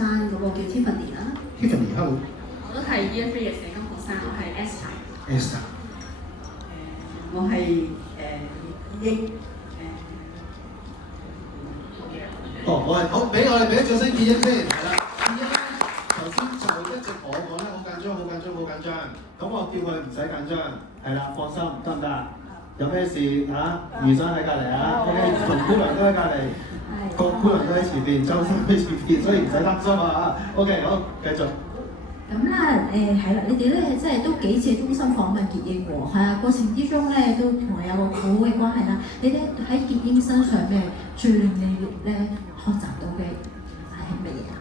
生嗰個叫 Tiffany 啦。Tiffany hello。我都係 Year 3嘅社工學生，我係 Esther。我係益好，俾我哋俾掌聲建英先，係啦。建英咧頭先就一直同我講咧，好緊張。咁我叫佢唔使緊張，係啦，放心，得唔得？有咩事嚇？余生喺隔離啊，同姑娘都喺隔離，個姑娘都喺前邊，周生喺前邊，所以唔使擔心啊。OK， 好，繼續。咁啦，係啦，你哋咧即係都幾次中心訪問傑英喎，係啊，過程之中咧都同你有個好好嘅關係啦。你哋喺傑英身上咩最令你咧學習到嘅係乜嘢啊？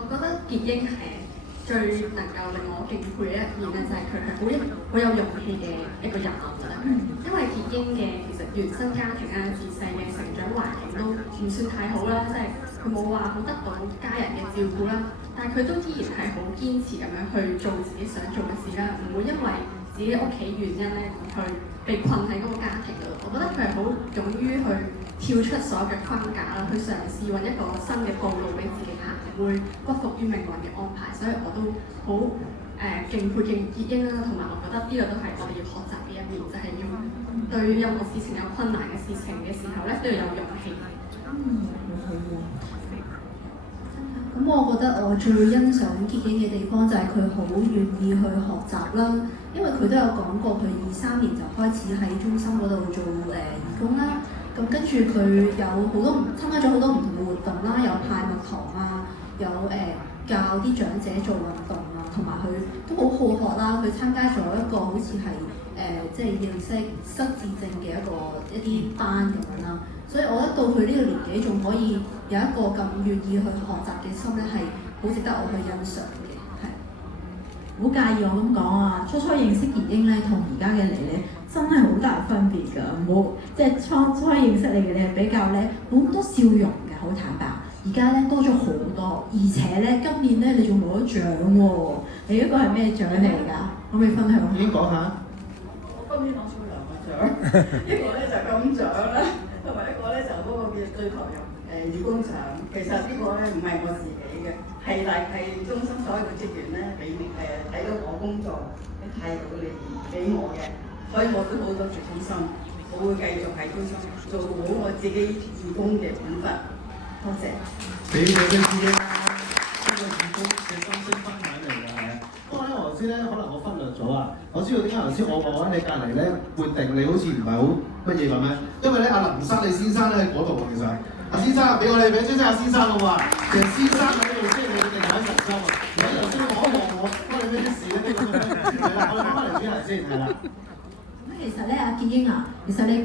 我覺得傑英係最能夠令我敬佩嘅一面咧，就係佢係好有勇氣嘅一個人，我覺得。因為傑英嘅其實原生家庭啊、自細嘅成長環境都唔算太好啦，即係佢冇話好得到家人嘅照顧啦。但係佢都依然係好堅持咁樣去做自己想做嘅事啦，唔會因為自己屋企原因咧而去被困喺嗰個家庭度。我覺得佢係好勇於去跳出所有嘅框架啦，去嘗試揾一個新嘅道路俾自己行，唔會屈服於命運嘅安排。所以我都好敬佩傑英啦，同埋我覺得呢個都係我哋要學習嘅一面，就係要對任何事情有困難嘅事情嘅時候咧，都要有勇氣。咁我覺得我最欣賞傑英嘅地方就係佢好願意去學習啦，因為佢都有講過，佢23年就開始喺中心嗰度做義工啦。咁跟住佢有好多參加咗好多唔同嘅活動啦，有派蜜糖啊，有教啲長者做運動啊，同埋佢都好好學啦。佢參加咗一個好似係即係認識失智症嘅一啲班咁樣啦。所以我覺得到佢呢個年紀仲可以有一個咁願意去學習嘅心咧，係好值得我去欣賞嘅。係，唔好介意我咁講啊！初認識傑英咧，同而家嘅你咧，真係好大分別㗎。冇即係初認識你嘅你係比較咧冇咁多笑容嘅，好坦白。而家咧多咗好多，而且咧今年咧你仲攞咗獎喎！你一個係咩獎嚟㗎？可唔可以分享下？已經講下。我今年攞咗2個獎，一個咧就金獎啦，同埋一個咧就嗰個叫最投入義工獎。其實呢個咧唔係我自己嘅，係中心所有嘅職員咧俾睇到我工作嘅態度嚟俾我嘅，所以我都好多謝中心，我會繼續喺中心做好我自己義工嘅本分。多謝。俾你嘅自己啦，呢個義工嘅心聲分享嚟㗎，係啊。不過咧，我頭先咧可能我忽略咗啊，我知道點解頭先我望喺你隔離咧會定你好似唔係好乜嘢咁咧，因為咧阿林生你先生咧喺嗰度喎，其實。阿先生，俾我哋俾張阿先生好嘛？其實先生喺度，即係你哋喺神州啊！而家頭先望一望我，關你咩事咧？係啦，我哋翻嚟主題先，係啦。咁其實咧，阿傑英啊，其實你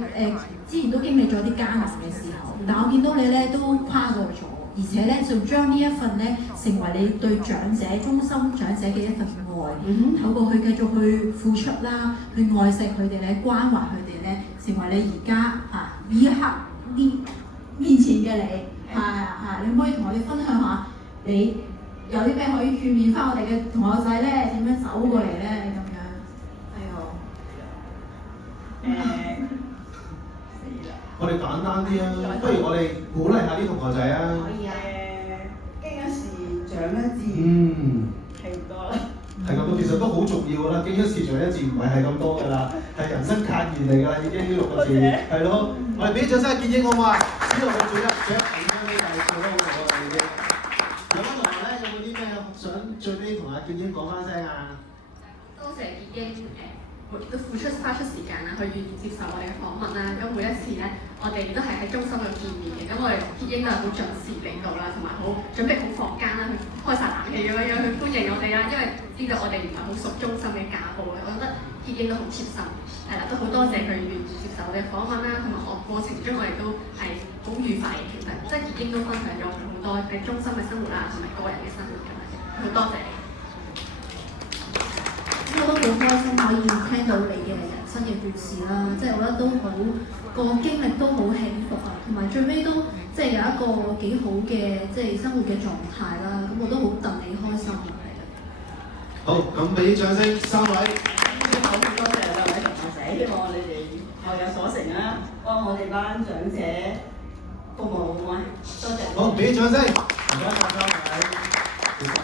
之前都經歷咗啲艱難嘅時候，但我見到你咧都跨過咗，而且咧仲將呢一份咧成為你對長者、中心長者嘅一份愛，透過去繼續去付出啦，去愛惜佢哋咧，關懷佢哋咧，成為你而家呢一刻呢面前嘅你，你可唔可以同我哋分享下你有啲咩可以勸勉翻我哋嘅同學仔咧，點樣走過嚟咧咁樣？我哋簡單啲啊，不如我哋鼓勵下啲同學仔啊。可以啊。經一事長一智。係唔多啦。係咁多，其實都好重要㗎啦。經一事長一智唔係咁多㗎啦，係人生格言嚟㗎啦，已經呢6個字。係咯，我哋俾啲掌聲傑英好嘛？呢度佢做一獎評分呢，就係做得好好啦已經。有冇同學咧？有冇啲咩想最尾同阿傑英講翻聲啊？多謝傑英都花出時間啦，去願意接受我哋嘅訪問啦。咁每一次咧，我哋都係喺中心度見面嘅。咁我哋傑英都係好準時嚟到啦，同埋好準備好房間啦，去開晒冷氣咁樣去歡迎我哋啦。因為知道我哋唔係好熟中心嘅架步嘅，我覺得傑英都好貼心，係啦，都好多謝佢願意接受我哋嘅訪問啦，同埋我過程中我哋都係好愉快嘅。其實即係傑英都分享咗好多嘅中心嘅生活啦，同埋個人嘅生活咁樣，好多謝你。我都好開心可以聽到你嘅人生嘅故事啦，即係我覺得都好個經歷都好幸福啊，同埋最尾都即係有一個幾好嘅即係生活嘅狀態啦，咁我都好戥你開心啊，係啊。好，咁俾啲掌聲3位。好多謝兩位同學仔，希望你哋學有所成啦，幫我哋班長者服務好嗎？多謝。好，俾啲掌聲。